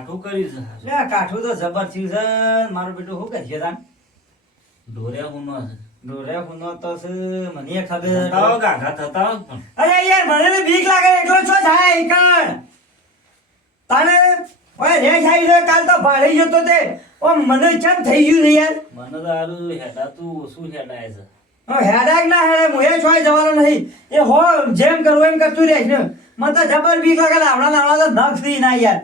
કાઠું કર્યું છે લે આ કાઠું તો જબર થયું છે મારું બેટું શું કરશે તાન ઢોર્યા હુનો છે ડોરે હુનો તો છે મને ખબર થતા ગાઘા થતા હોય પણ અરે યાર મને તો બીક લાગે એટલો છો થાય એકણ તાને ઓય રે સાઈ રે કાલ તો ભાળી જતો તે ઓ મને ચમ થઈ ગયું છે યાર મને તો હારું હેડાતું ઓછું હેડાય છે હેડાક ના હેડે મુએ છોય જવાનો નહીં એ હો જેમ કરવું એમ કરતું રહેશ ને મને તો જબર બીક લાગે લાવડા તો નખ થી ના યાર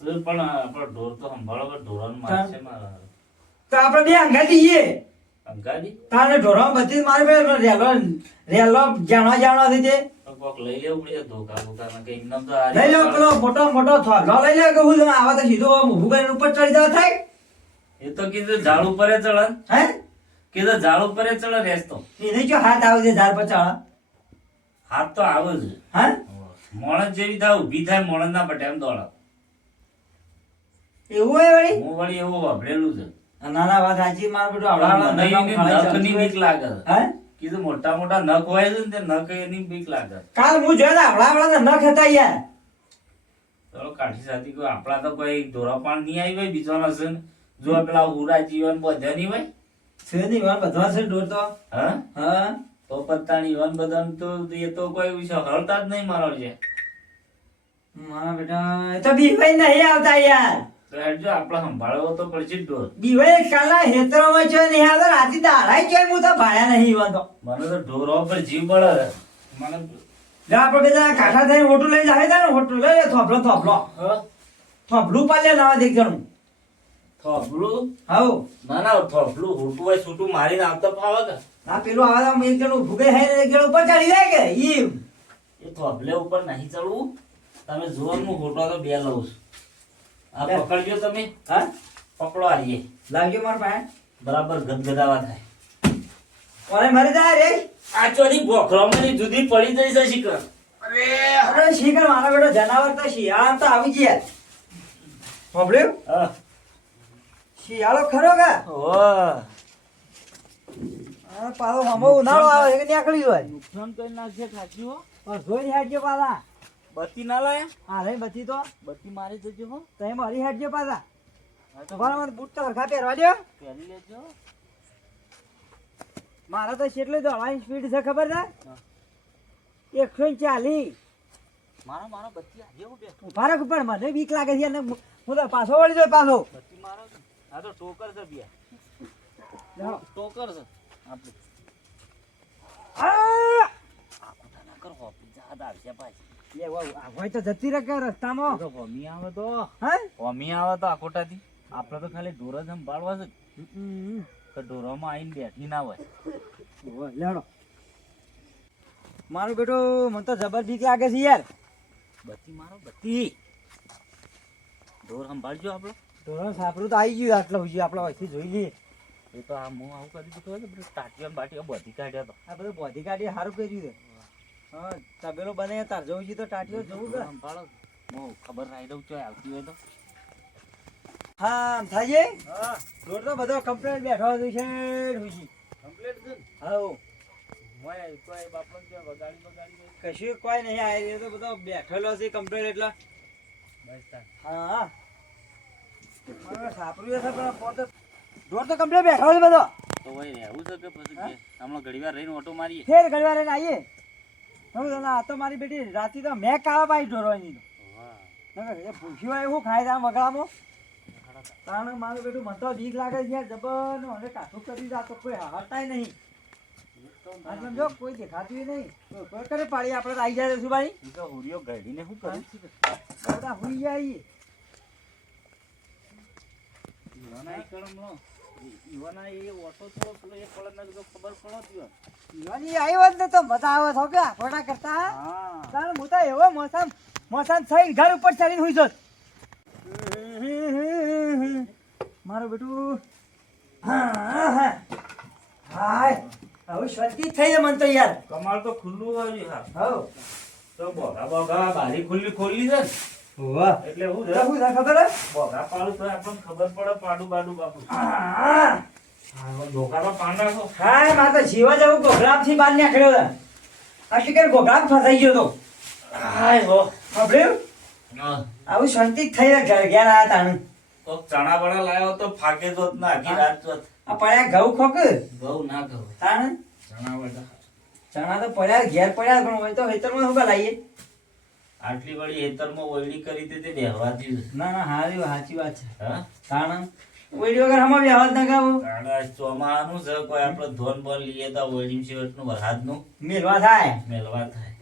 સર પણ આપણો ઢોર તો સંભાળો કે ઢોરાનું મારશે મારા તો આપણે બે અંગાતી જઈએ અંગાડી તારે ઢોરા બધી મારે બે રેલો જાણવા થી તે તો કોક લઈ લેવું પડે ધોકા બોકા કે એમનેમ તો લઈ લો પેલો મોટો થોડો લઈ લે કે હું આવા તો સીધો ઊભું કરીને ઉપર ચડી જાવ થાય એ તો કીધું ઝાડ ઉપર ચડન હે કીધું ઝાડ ઉપર ચડે રેસ તો એને જો હાથ આવે છે ઝાડ પર ચડા હાથ તો આવે જ હા મોણસ જેવી થાય ઊભી થાય મોણસ ના પટે એમ દોડા એવું હે વળી હું વળી એવું વાપરેલું છે નાના વાત સાચી માર બેટો નખની બીક લાગે હે કીધું મોટા મોટા નખ હોય છે ને તે નખ એની બીક લાગે કાલ હું જોયા આવડા નખ હતા યાર ચલો કાઠી સાથી કોઈ આપડા તો કોઈ ધોરા પાણ નહીં આવી હોય બીજો નશે જો પેલા ઉરા જીવન બધા નહીં હોય છે ની વાત બધવા છે ડોર તો હા હા તો પત્તાની વન બદન તો એ તો કોઈ વિશે હળતા જ નહીં મારો છે મારા બેટા એ તો બીવાઈ નહીં આવતા યાર તો હેડજો આપણે સંભાળવો તો પડશે જ ઢોર બીવાઈ કાલા હેતરોમાં છે નહીં આવતો રાતી દાડાય છે હું તો ભાડ્યા નહીં ઈવન તો મને તો ઢોરો પર જીવ બળે મને લે આપણે બધા કાઠા થઈને હોટલ લઈ જાય તા ને હોટલ લઈ લે થોપલો થોપલું પાલે લાવા દેખ જણું થોભલું હાઉ ના ના થોભલું હુટું હોય છૂટું મારીને આવતા ફાવે કે આ પેલું આવે તો એક જણું ભૂગે હે એક જણું ઉપર ચડી જાય કે ઈ એ થોભલે ઉપર નહીં ચડવું તમે જુઓ હું હોટો તો બે લઉં છું આ પકડજો તમે હા પકડો આવીએ લાગ્યો માર પાસે બરાબર ગદગદાવા થાય ઓરે મરી જાય રે આ ચોરી બોખરામાં જુદી પડી જઈ છે શિકર અરે શીખર મારા બેટો જનાવર તો શિયાળા તો આવી ગયા હોબળ્યું હા શિયાળો ખરો કે ઓહ આ પાછો હમો ઉનાળો આવે છે કે નીકળી જાય નુકસાન કરી નાખશે ખાસી હો પણ જોઈ હેડજો પાછા બત્તી ના લાયા હા રે બધી તો બત્તી મારી જજો હો તમે મારી હેડજો પાછા હા તો બરાબર બૂટ તો હરખા પહેરવા દો પહેરી લેજો મારા તો કેટલી દોડવાની સ્પીડ છે ખબર છે 140 મારો બત્તી આજે હું બેઠો ઉભા રાખ પણ મને બીક લાગે છે અને હું તો પાછો વળી જાય પાછો બત્તી મારો આ તો ટોકર છે બે જાઓ. ટોકર છે આપણે આ! ના કરો હોપી જાદ આવશે પાછી લે વાવ આ હોય તો જતી રહે કે રસ્તામાં તો હોમી આવે તો હે હોમી આવે તો આખોટાથી આપણે તો ખાલી ઢોર જ સંભાળવા છે કે ઢોરોમાં આવીને બેઠી ના હોય ઓય લેડો મારું બેટો મને તો જબર બીક લાગે છે યાર બત્તી મારો બત્તી ઢોર સંભાળજો આપણો ધોરણ સાપરું તો આવી ગયું આટલો હોય આપણે વચ્ચે જોઈ લઈએ એ તો આ હું આવું કરી દીધું હોય બધું ટાટીઓ બાટીઓ બધી કાઢ્યા તો આ બધું બોધી કાઢી સારું કર્યું છે હા તબેલો બને તાર જવું છે તો ટાટીઓ જવું કે સંભાળો હું ખબર રાઈ દઉં ચોય આવતી હોય તો હા થાય હા રોડ તો બધો કમ્પ્લેટ બેઠો છે ખુશી કમ્પ્લીટ છે હાઉ મોય કોઈ બાપન કે વગાડી કશું કોઈ નહીં આવી રહ્યો તો બધો બેઠેલો છે કમ્પ્લેટ એટલે બસ તાર હા મારે સાપરું છે પણ પોતે રોડ તો કમ્પ્લેટ બેઠો છે બધો તો હોય રહેવું છે કે પછી કે હમણાં ઘડીવાર રહીને ઓટો મારીએ ફેર ઘડીવાર રહીને આવીએ આ તો મારી બેટી રાતી તો મેં કાવા પાઈ ઢોરવાની વાહ એ ભૂસ્યું હોય એવું ખાય ત્યાં વગડામાં કારણ મારું બેટું મને તો બીક લાગે છે યાર જબર મને કાઠું કરી દે તો કોઈ હટાય નહીં આ સમજો કોઈ દેખાતું નહીં કોઈ કરે પાડી આપણે તો આવી જાય શું ભાઈ ઈ તો હુરિયો ઘડીને શું કરું છું બધા હુઈ જાય ઈવાના ઈ કરમનો ઈવાના એ ઓટો તો પેલો એક કળના જો ખબર પડો થયો યુવાની આવ્યો જ ને તો મજા આવે છો કે ફોટા કરતા હા કારણ હું તો એવો મોસમ થઈ ઘર ઉપર ચડીને હુઈ જોત મારું બેટું હાય હવે શાંતિ થઈ જાય મને તો યાર કમાલ તો ખુલ્લું હોય હા હવ તો બોગા બોગા બારી ખોલી છે ને વાહ એટલે હું શું છે ખબર હે બોગા પાડું તો આપણને ખબર પડે પાડું બાડું બાપુ હા ધોકામાં પાન નાખો હાય મારે તો જીવા જેવું ગોગરામથી બહાર નીકળ્યો હતા આ શિકાર ગોગરામ ફસાઈ ગયો તો હાય હો સાંભળ્યું હા. આવું શાંતિ થઈ રહ્યા ઘર ઘેર આયા તાણ કોક ચણા બણા લાવ્યો તો ફાકે જોત ના આખી રાત જોત. આ પડ્યા ઘઉં ખોક ઘઉં ના ખવાય. તાણ ચણા બટા. ચણા તો પડ્યા ઘેર પડ્યા પણ હોય તો હેતરમાં શું લાવીએ આટલી વળી હેતરમાં ઓયડી કરી તે બેહવાતી છે. ના ના હારી સાચી વાત છે હા? તાણ ઓઈડી વગર હમણાં વ્યવહાર ના ગાવું કારણ આ ચોમાહાનું છે કોઈ આપણે ધોન બોન લઈએ તો ઓયડી શેવટનું વરસાદનું મેલવા થાય મેલવા થાય.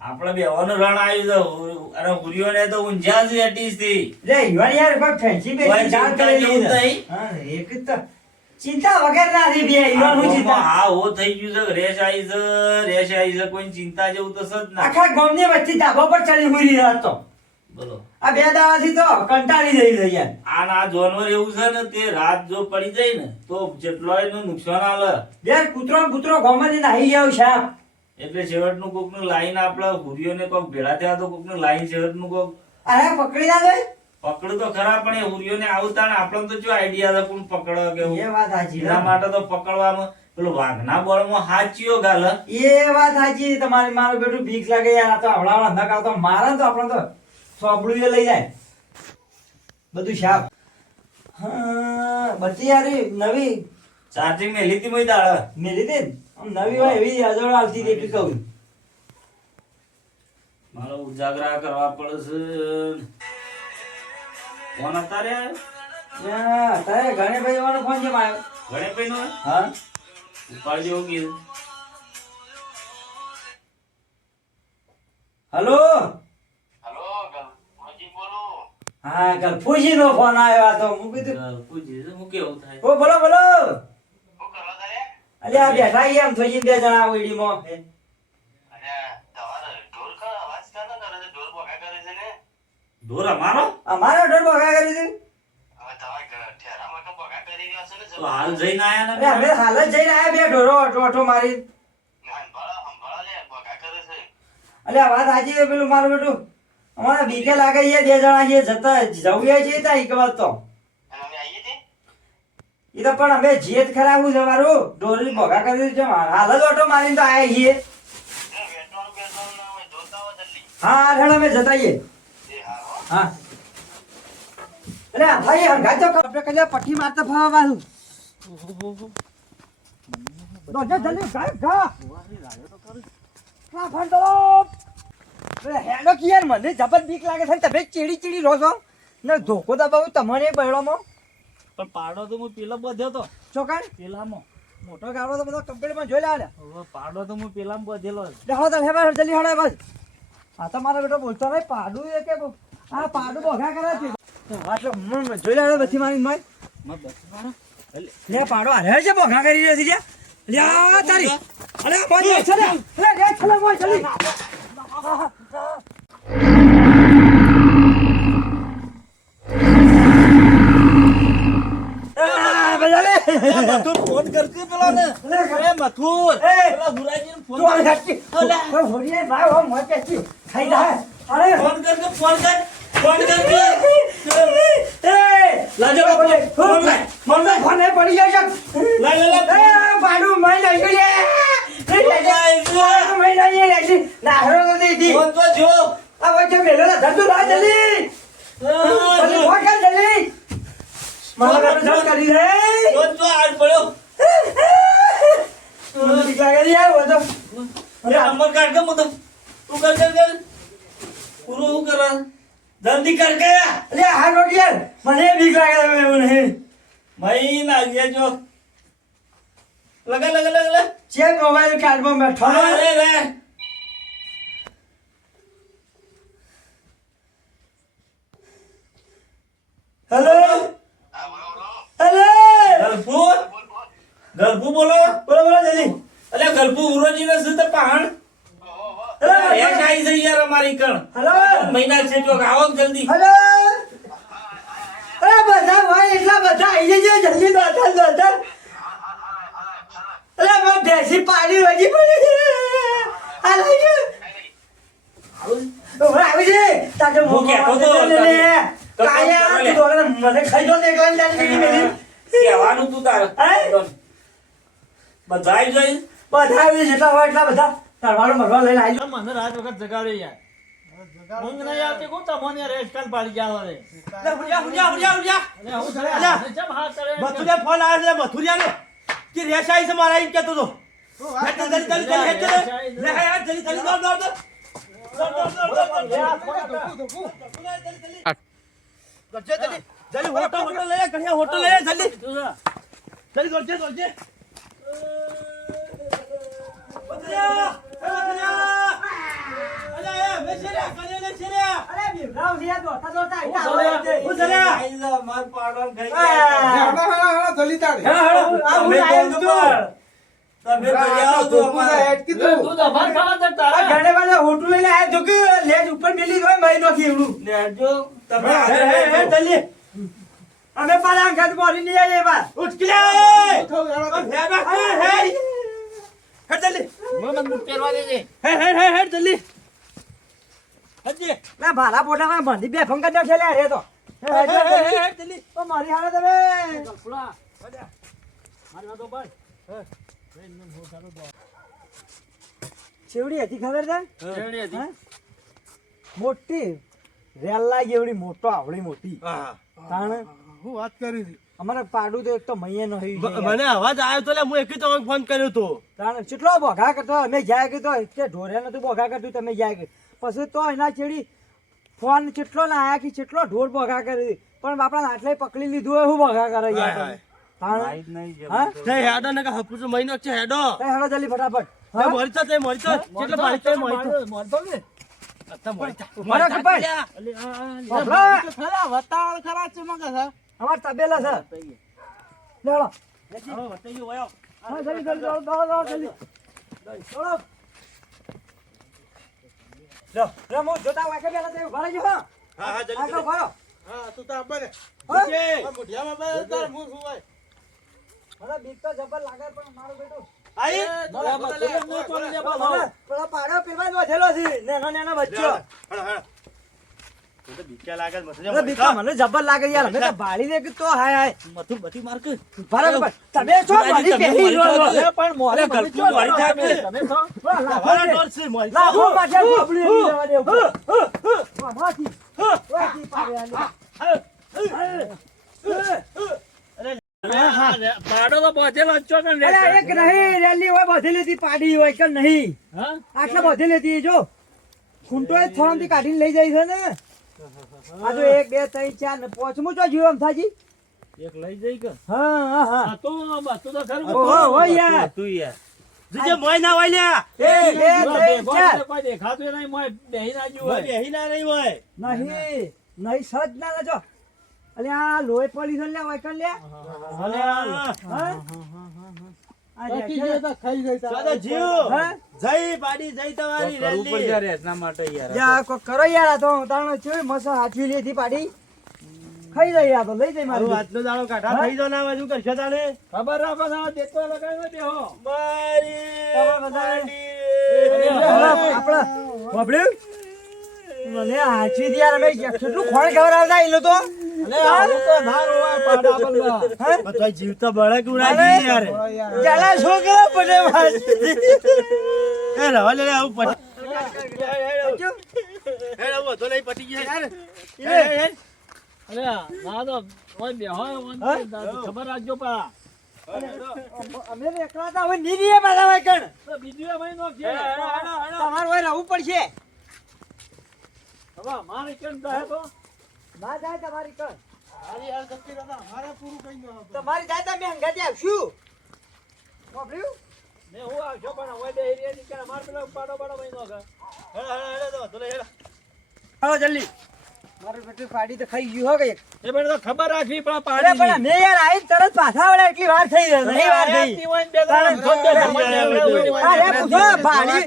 આપણે બેવાનું રણ આવ્યું છે અને હુરીઓને તો ઊંઝા છે એટીસથી. લે યુવાન યાર કોઈ ફેન્સી કોઈ બેસી જાણ ચિંતા કરી જેવું દીધી. નહીં. હા એક જ તો ચિંતા વગર ના રહી બે યુવાન હું ચિંતા હા હો થઈ ગયું છે રેશ આવી છે કોઈ ચિંતા જેવું તો છે જ ના. આખા ગામની વચ્ચે ધાબા પર ચડી હુઈ રહ્યા હતો બોલો આ બે દાડાથી તો કંટાળી રહી છે યાર આ જાનવર એવું છે ને તે રાત જો પડી જાય ને તો જેટલો એનું નુકસાન આલે. યાર કૂતરો ગામમાંથી નાહી જાવ સાહેબ એટલે છેવટનું કોકનું લાઈન આપણે હુરીઓને કોક ભેળા થયા તો કોકનું લાઈન છેવટનું કોક અરે પકડી ના ગઈ પકડું તો ખરા પણ એ હુરીઓને આવતા ને આપણને તો શું આઈડિયા છે કોણ પકડે કે એ એવું. વાત સાચી એના માટે તો પકડવામાં પેલો વાઘના બળમાં હાચીઓ ગાલે. એ વાત સાચી તમારી મારું બેટું બીક લાગે યાર આ તો હવડાવડા ન કાવતો મારે તો આપણે તો સોપડું એ લઈ જાય બધું શાપ હા બધી યાર ઈ નવી ચાર્જિંગ મેં લીધી મય દાડા. મેલી દે ને. આમ નવી હોય એવી અજોડ આવતી હતી એટલી કહું મારો ઉજાગરા કરવા પડે છે. ફોન અત્યારે આવ્યો યા, તારે ગણેશભાઈ વાળો ફોન કેમ આવ્યો ગણેશભાઈ નો હા ઉપાડી જેવું કીધું. હલો હા ગલફુજી નો ફોન આવ્યો આ તો હું કીધું પૂછી હું કેવું થાય. ઓ બોલો બોલો અલે આ બેઠા છીએ આમ થોજી બે જણા ઓઈડીમાં ઢોર અમારો અમારો ઢોર બગા કરી દીધું તો હાલ જઈને આયા અરે અમે હાલ જ જઈને આયા બે ઢોરો ઓટો મારી અલે આ વાત સાચી છે પેલું મારું બેટું અમારા બીકે લાગે છે બે જણા છે જતા જવું છે ત્યાં એક વાત તો એ તો પણ અમે જીત ખરાબું છે મારું ઢોરી ભોગા કરી દીધું છે હાલ જ ઓટો મારીને તો આયા છીએ હા હેડ અમે જતા છીએ હા અરે ભાઈ હંગા તો આપણે કલ્યા પઠ્ઠી મારતા ફાવા વાળું દોજે જલ્દી ગા ગા ફંડો અરે હેડો કે યાર મને જબર બીક લાગે છે તમે ચીડી ચીડી રહો છો ને ધોકો દબાવું તમને બહેડોમાં પણ પાડો તો હું પેલા બધ્યો તો ચોકાણ પેલામાં મોટો ગાડો તો બધો કમ્પ્લીટમાં જોઈ લે પાડો તો હું પેલામાં બધેલો દેખો તો હેબર જલ્દી હડે બસ આ તો મારો બેટો બોલતો નહીં પાડું એ કે આ પાડું બોઘા કરે છે એટલે હું જોઈ લે બધી મારી માય લે પાડો અરે છે બોઘા કરી રહ્યો છે લે આ તારી અરે બોલ છે લે લે ચલે બોલ જલ્દી ફોન કરતી પેલા ને એ મથુર પેલા ગુરાજી ફોન તું ઘાટી કોઈ હોરીએ ભાઈ હો મોટ કે ખાઈ જાય અરે ફોન કરકે લાજો બોલે ફોન એ પડી જાય છે એ પાડું મઈ લઈ ગયો મઈ લઈ લે ના હરો દે દી ફોન તો જો આ વચ્ચે મેલો ના ધરતું ના જલ્દી ફોન કર જલ્દી મારા ઘર કરી રે ફોન તો આડ પડ્યો બીક લાગે યાર वो तो અરે નંબર કાઢ કે મત તું કર પૂરો હું કર જલ્દી કર કે અરે હા રોટ યાર મને બીક લાગે છે એવું નહીં ભાઈ ના ગયા જો લગા જે મોબાઈલ કાર્ડમાં બેઠો અરે રે હેલો હેલો ગલફુ બોલો બોલો બોલો જલ્દી અલે ગલફુ ઉરોજી ને સુત પહાણ એ કાઈ છે યાર અમારી કણ હેલો મહિના છે જો આવો જલ્દી હેલો અરે બધા ભાઈ એટલા બધા આવી જજો જલ્દી દોતા અરે મારી ભેંસી પાડી વજી પડી આ લઈ ગયો આવી છે તાજો હું કહેતો તો કાયા તું દોડે મને ખાઈ જો એકલા ને તારી મેલી કહેવાનું તું તાર હે? બધાય જોઈ બધા આવી જેટલા હોય એટલા બધા તરવાળો મરવા લઈને આવી આ મને રાત વખત જગાડ્યો યાર ઊંઘ નહીં આવતી કોણ તમને યાર રેસ્ટકાલ પાડી ગયા હવે અરે હું કરે અલ્યા. જમ હાથ કરે મથુરિયા ફોન આવ્યો છે મથુરિયાનો કે રેસ આવી છે મારા એમ કહેતો હતો હેડ જલ્દી જલ્દી હેડ જલ્દી લે હેડ જલ્દી જલ્દી દોડ દોડ દોડ જલ્દી હોટલ હોટલ લઈ ઘડિયા હોટલ લઈ જલ્દી જલ્દી દોડજે દોડજે મથુરિયા અલ્યા એ મેશેરિયા કલે લે શેરિયા અરે ભીમરાવ છે દોડતા દોડતા આઈ હું જલ્યા આઈ જા, માર પાડવાનું ખાઈ આ હું આયો છું. તમે દરિયાઓ તો અમારે. તું તો ભાત ખાવા જતા આ તારા ઘણે વાળા હોટલ લઈને આયા જો કે લેજ ઉપર મેલી હોય મહિનો થી એવડું લેજો, તમે હેડ જલ્દી અમે પાછા અંગાત બોલી નહીં આવીએ બા ઉચકી લે હેડ જલ્દી મને પહેરવા દેજે હેડ જલ્દી હજી ના ભાલા પોટામાં બંધી બે ફંગત ન ખેલે રે તો હેડ જલ્દી તો મારી હાલે તમે કપડા મારી વાતો પર ચેવડી હતી ખબર છે કેવડી હતી હા? મોટી રેલા જેવડી મોટો આવડી મોટી હા તાણ હું વાત કરી હતી અમારે પાડું તો એક તો મૈયે નહીં મને અવાજ આવ્યો તો હું એકી તો ફોન કર્યો તો તાણ કેટલો બોઘા કરતો અમે જાય કે તો કે ઢોરે નતું બોઘા કરતું તમે જાય કે પછી તો એના ચેડી ફોન કેટલો ના આયા કે કેટલો ઢોર બોઘા કરી પણ બાપડા આટલે પકડી લીધું હોય હું બોઘા કરે યાર હાય, હાય. તાણ લાઈટ નહીં જમતો. હા? તે હેડો ને કે હપુસો મહિનો છે હેડો કઈ હેડો જલ્દી ફટાફટ તે મોરી તો કેટલે મોરી તો મોરતો ને મારો કપાઈ બાપડા, વતાળ ખરા છે મગા સા અમાર તબેલા છે લેડો હવે વતાઈ ગયો વયો. હા જલ્દી જલ્દી દોડો દોડો જલ્દી દોડો લો રમો જોતા વાકે પેલા તે ઉભા રહેજો હા હા હા જલ્દી આગળ ભરો હા તું તો આબરે હા? મોઢિયામાં બે તાર મું સુવાય મને બીક તો જબર લાગે પણ મારું બેટું આઈ પેલા પાડો પેલા જ વધેલો છે નેનો નેનો બચ્ચો હેડો હેડો તું તો બીક્યા લાગે મત અરે બીકા મને જબર લાગે યાર અમે તો બાળી દે કે તો હાય હાય મથું બધી માર કે ભરો કે તમે છો મારી પહેરી લો લો પણ મોરે ગળતું વાળી થાય કે? તમે છો હવાના ડોર છે મોરી લા હું માથે ગોબડી એની લેવા દે માથી વાથી પાડે પાડો તો બોધેલો છો કે અરે એક નહીં રેલી હોય બધેલી હતી પાડી હોય કે નહીં હા આટલા બધેલી હતી જો ખૂંટો એ થોડથી કાઢીને લઈ જાય છે ને આ જો 1 2 3 4 ને પાંચમું જો જીવ એમ થાજી એક લઈ જઈ કે હા હા હા આ તો ખરું ઓહો હો યાર તું યાર જીજે મોય ના હોય લ્યા 1 2 3 4 કોઈ દેખાતું નહીં મોય બેહી ના જ્યું મોય હોય બેહી ના રહી હોય નહીં સજ ના લેજો અલે આ લોહી પડી છે લે હોય કર લે હા આ સાદા જીવ હા જય પાડી જય તમારી કરવું પડશે રેલી રેસના માટે યાર. યા કો કરો યાર આ તો તાણો છે મસ હાચવી લેથી પાડી ખાઈ જાય આ તો લઈ જાય મારું મારું આજનો દાડો કાઢા થઈ જો ના બાજુ કરશે તાણે ખબર રાખો ના દેતો લગાવી દેહો મારી આપડે વાપડ્યું મને હાચવી દે યાર અમે કેટલું ખોણ ખવડાવતા એનો તો અલે આવું તો ના રોવાય પાડા બલવા હે બધા જીવતા બળક ઉડાડી યાર ચાલા છોકરા પડે વાંચી એ રવા લે આવું પટી જો હેડ આવું તો લઈ પટી ગયા યાર અલે ના તો ઓય બેહો ખબર રાખજો પા અમે એકલા તો હવે નીરીએ મારા ભાઈ કણ તો બીજું એ મહિનો કે તમારે હોય રહેવું પડશે હવે મારે કેમ કહે તો ના જાય તમારી કણ મારી યાર ગસ્તી રાતા મારે પૂરું કઈ ન તમારી જાય તો અમે હંગાતી આવશું વાપડ્યું ને હું આવશો પણ હવે બે એરિયા ની કે અમાર પેલા પાડો પાડો મહિનો કે હેડ તો લઈ હેડ હાલો જલ્દી મારું બેટું પાડી તો ખાઈ ગયું હો કે એ બેટા તો ખબર રાખવી પણ અરે પાડી પણ અમે યાર આઈ તરત પાછા વળ્યા એટલી વાર થઈ ગઈ નહીં વાર થઈ અરે પૂછો પાડી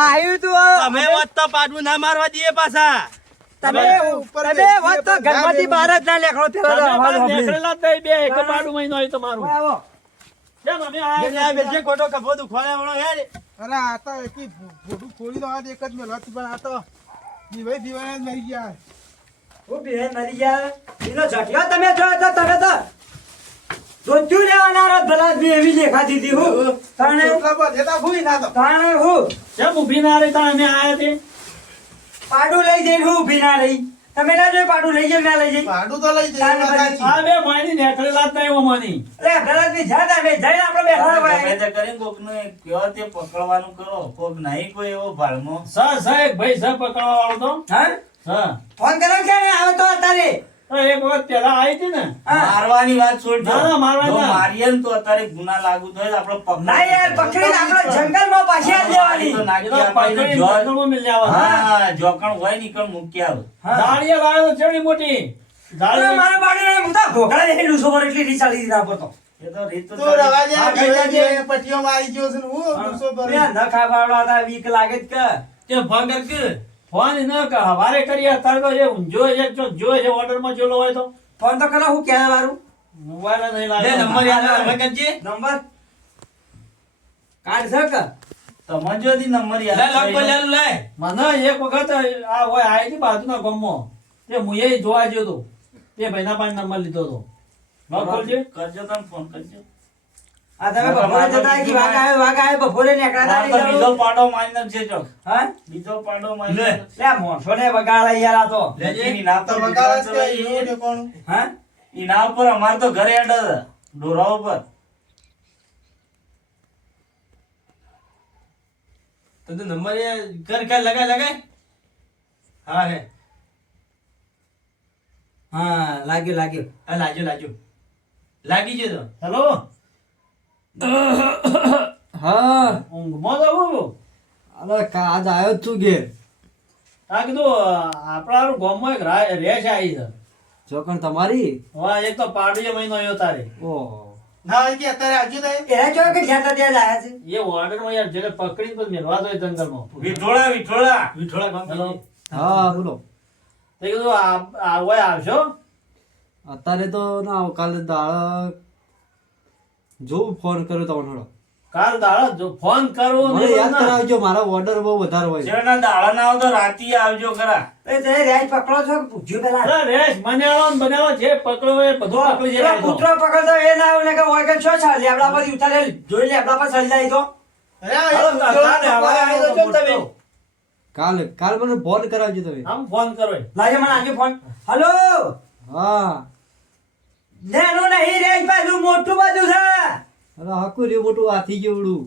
આયુ તું અમે વાત તો પાડવું ના મારવા દઈએ પાછા તમે તમે વાત તો ઘરમાંથી બહાર જ ના નીકળો તેરા તો અવાજ સાંભળી. બે એક પાડું મહિનો હોય તમારું ઓય આવો કેમ અમે આ બેસે ખોટો કફો દુખવાડે વળો હેડ અરે આ તો એકી ભોડું ખોલી દો આ એક જ મેલો હતી પણ આ તો દીવાઈ દીવાઈ જ મરી ગયા હું બે મરી ગયા એનો ઝટિયો તમે જો તો તમે તો તો તું લેવાના રોજ ભલા બી એવી દેખાતી હતી હું તાણે એટલા બધે તા ભૂઈ ના તો તાણે હું કેમ ઊભી ના રહી તાણ અમે આયા તે પાડું લઈ જઈને હું ઊભી ના રહી તમે ના જોઈ પાડું લઈ જઈ ના લઈ જઈ ભાડું તો લઈ જઈએ વાત સાચી. આ બે માયની નેકળેલા જ નહીં ઓમાની અરે ભરતભાઈ જા તમે જઈને આપણે બેઠા ગમે હોય તે કરીને કોકને કયો તે પકડવાનું કરો કોક નહીં કોઈ એવો ભાળમાં એક ભાઈ સ પકડવા વાળો તો હા હા ફોન કરો કે આવે તો અત્યારે તો એક વખત પેલા આવી હતી ને હા મારવાની વાત છોડ ના, ના, મારવાની જો ના. મારીએ ને તો અત્યારે ગુના લાગુ થાય તો આપણે પકડ ના યાર પકડીને આપણે જંગલમાં પાછી આ દેવાની તો એ નાખી તો આપણે પકડીને જો- જંગલમાં મેલી આવવા. હા જોકણ હોય ને ઈકણ મૂકી આવે દાળીએ લાવ્યો તો ચેવડી મોટી અરે દાળી મારા બાળકને હું તો ઘોઘરા દેખી ડૂસો પર એટલી રીચાલી દીધા પડતો એ તો રીત તો તો રવા દે હા, આ કઈ બે પટ્ટીઓ મારી ગયો છે ને હું દુસો પર બે ન ખાવાડો હતા વીક લાગે જ કે તે ફોન કર કે ફોન ન કર હવારે કરીએ અત્યારે તો એ ઊંઝો છે જો જોયે છે ઓર્ડરમાં જોલો હોય તો ફોન તો કરો હું ક્યાં મારું મોબાઈલ નહીં લે લાગે નંબર યાદ આવે કરજે નંબર કાઢ સક તમને જો દી નંબર લે યાદ લોક પર છે. લેલું લે મને એક વખત આ હોય આવી હતી બાજુના ગામમાં તે મુએ જોવા ગયો તો તે ભાઈના પાસે નંબર લીધો તો લોક ખોલજે. કરજો તમે ફોન કરજો આ તમે બપોરે જતા કે વાઘ આવે બપોરે નીકળ્યા મારે તો હતા બીજો પાડો મારીને છે ચોક હા બીજો પાડો લે. મારીને લે મોસો ને વગાડે યાર આ તો લેજે. એની ના તો પર વગાડે ગુજરાત છે ચલાવીએ. એવું ને કોણ હા એના ઉપર અમારે તો ઘરે અડે છે ડોરા ઉપર તો તું નંબર એ કર લગાય હા હે હા લાગ્યું હા લાગ્યો લાગી ગયો તો હેલો હા ઊંઘમાં તો હું અરે આજ આવ્યો તું ઘેર આ કીધું આપણા ગામમાં એક રેશ આવી છે ચોકણ તમારી વાહ એક તો પાડીએ મહિનો આવ્યો તારે ઓહ ના હોય કે અત્યારે આજુ થાય એના જો કે જ્યાં ત્યાં આવ્યા છે એ ઓર્ડરમાં યાર જેને પકડીને પછી મેળવા દો જંગલમાં વિઠોળા વિઠોળા વિઠોળા ગામ હેલો હા બોલો તે કીધું આ હોય આવશો અત્યારે તો ના આવો, કાલે દાળ જોઉં ફોન કર્યો તો થોડો કાલ દાડો જો ફોન કરવો મને યાદ કરાવજો મારા ઓર્ડર બહુ વધારે હોય છે જેના દાડા ના આવો તો રાતી આવજો ખરા એ તે રેજ પકડો છો કે પૂછ્યું પેલા અરે રેશ મનાળો ને બનાવો જે પકડો એ બધું પકડી પેલો જાય કૂતરો પકડતો એ ના આવે ને કે હોય કે છો છા લેબડા પર ઉતારે જોઈ લેબડા પર ચડી જાય તો અરે આ હાલો, એક કાલે ઉજળો હવારે આવી આવજો જજો તમે. તમે કાલ મને ફોન કરાવજો તમે આમ ફોન કરો એ. લાગે મને આજે ફોન હલો હા નાનું નહીં રેજ બાજુ મોટું બાજુ છે અરે હાકુ રે મોટું હાથી જેવડું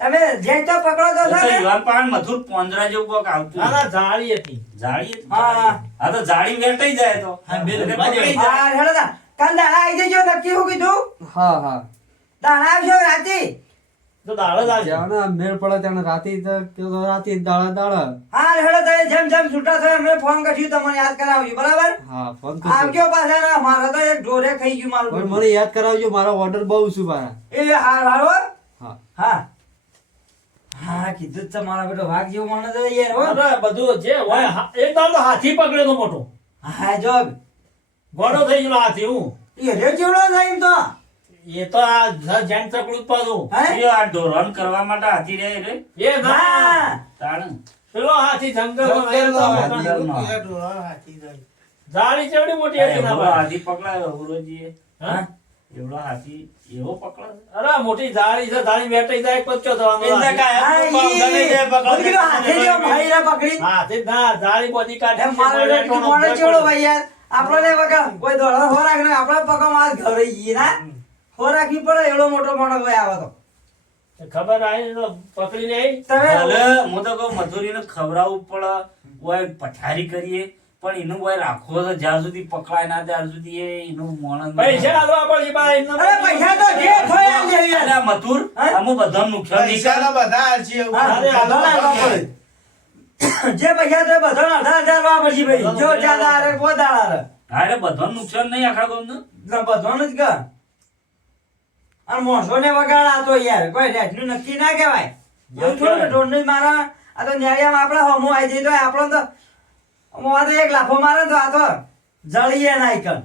તમે જે તો પકડો તો એ તો છો ને યુવાન પાન મથુર પોંજરા જેવું કોક આવતું ના ના જાળી હતી જાળી હતી. હા. હા તો જાળી વેટાઈ જાય તો હા, બે એટલે બાજુ પકડી જાય. હા હેડો તા કાલ દાડા આવી જજો નક્કી હું કીધું હા હા દાડા આવજો રાતે તો દાડો જ આવશે જ્યાં મેળ પડે ત્યાં રાતે રાતે દાડા હા હેડો તમે જેમ જેમ છૂટા થાય અમે ફોન કર્યું તમને યાદ કરાવજો બરાબર હા ફોન આવજો પાછા મારા તો એક ઢોરે ખાઈ ગયું મારું મને યાદ કરાવજો મારો ઓર્ડર બહુ છું મારા એ હારો હા હા હા કીધું જ તમારા બેટો ભાગ જેવો માણસ છે યાર હો અરે બધું જે હોય એક દાડો હાથી પકડ્યો તો મોટો હા જોગ ગોડો થઈ ગયો હાથી હું એ રે જેવડો થાય એમ તો એ તો આ જેન્ટ ચકડું જ પાડું હે એ આ ઢોરણ કરવા માટે હાથી રહે રે એ ના હા તાણ પેલો હાથી જંગલમાં રહેતો હતો. જંગલમાં. એ ઢોળા હાથી જાય જાળી ચેવડી મોટી હતી ના એવડો ભાઈ. હાથી પકડાયો ગુરુજીએ હા? એવડો હાથી એવો પકડાયો અરે મોટી જાળી છે જાળી વેટાઈ જાય પચ્ચો થવાનો એના હાથી. કાંઈ ગમે તે પકડો. હાથે જેવો ભાઈ રે પકડી હાથી ના જાળી બધી કાઢી એમ મારો બેટો મોણે ચેવડો ભાઈ યાર આપણને વગર કોઈ દોડો ખોરાક ને આપણે પગો માં ઘરે ગઈ ના ખોરાકી પડે એવડો મોટો મોણો કોઈ આવે તો ખબર આવી તો પકડી લે તમે ભલે હું તો કહું મથુરીને ખવડાવવું પડે ઓય પથારી કરીએ પણ એનું ઓય રાખવો તો જ્યાં સુધી પકડાય ના ત્યાં સુધી એ એનું મોણ પૈસા આલવા પડે બા એમને અરે પૈસા તો જે થોય આલ દે યાર અરે મથુર હા? અમુક બધાનું નુકસાન નહીં પૈસા કરે. બધા હાલશે એવું. હા, અરે, બધો લાવવા પડે. જે પૈસા તો બધો 18,000 લાવવા પડશે ભાઈ જો ચાલે આરે કોઈ દાડા રે હા એટલે બધાનું નુકસાન નહીં આખા ગામનું બધોનું જ કર અને મોસો ને વગાડા તો યાર કોઈ રેટનું નક્કી ના કહેવાય એવું થોડું કે ઢોરનું જ મારા આ તો ન્યાયામાં આપણે હમું આવી જઈએ તો આપણો તો આ તો એક લાફો મારે તો આ તો જળીએ ના કણ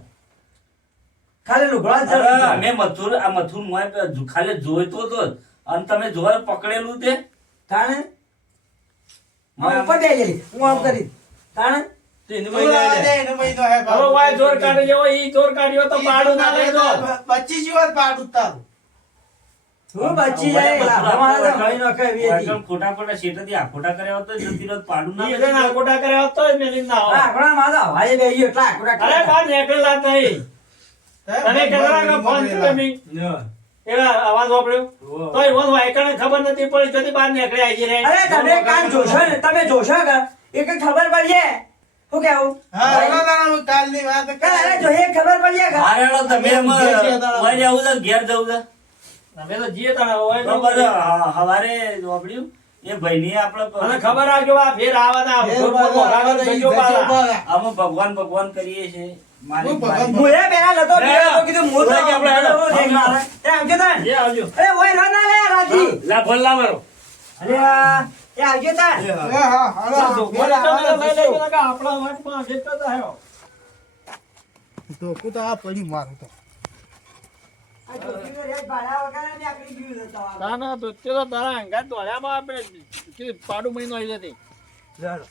ખાલી લુગડા જ અરે, જળી અમે મથુર આ મથુર મોય ખાલી જોઈતો તો જ. અને તમે જોવા પકડેલું તે તાણે હું ઉપર બે ગયેલી હું આમ કરી તાણે તો એને તું મહિને લાવા લે. દે, એનો મહિનો હે હવે વાય જોર કાઢી જેવો ઈ જોર કાઢ્યો તો પાડું ના લઈ દો 25 જેવા પાડું તારું. હું બચી જાય અમારા તો ભાઈ નો કઈ વેચી. વાયકણ ખોટા ખોટા શેઠેથી આ ખોટા કર્યા હોત તો જતી રાત પાડું ના ઈ લઈ ના જતો. ખોટા કર્યા હોત તોય મેલી ના હોત. આકડા માં તો હવાઈ બેહી એટલા આકડા અરે બાર નીકળેલા જ નહીં. તને કેટલા વાગે ફોન કર્યો મેં? હા. એવા અવાજ વાપર્યો ઓહો. તોય ઓન વાયકણને ખબર નથી પડી જતી બહાર નીકળી આવી રે. અરે તમે કાન જોશો ને તમે જોશો કે એક ખબર પડીએ શું કેવું હા, એના તારા કાલની વાત કર. અરે જોઈએ ખબર પડીએ કે હારે હેડો તમે એમ ઘેર જતા વાય જવું છે, ઘેર જવું છે. અમે તો જીએ તાણે હોય તો બરોબર, હવારે વાપર્યું એ ભાઈની આપણે મને ખબર આવજો આ ફેર આવવાના ફેર ભોગ ભોગ બાબા, ભોગાડો ઈ જજો પાછા. જજો આમાં ભગવાન ભગવાન કરીએ છીએ મારી હું ભગવાન હું એ બેના લતો બેનો તો કીધું હું તો ઓય, આપણે હેડો. દેખ મારે એ આવજો તાન જે આવજો અરે ઓય રો ના લે રાજી લા ફોન લા મારો અરે એ આવજો તાન એ હા, હાલો. મને તો લઈ લેજો કે આપણા વાટમાં વેચતો તો આવ્યો. ધોકું તો આ પડી મારું તો. આ જોકીને રેત ભાડા વગર ને આકડી ગયું તો ના ના તો તે તો તારા અંગાત દોડ્યામાં આપણે કીધું પાડું મહિનો આવી જતી લે હેડો.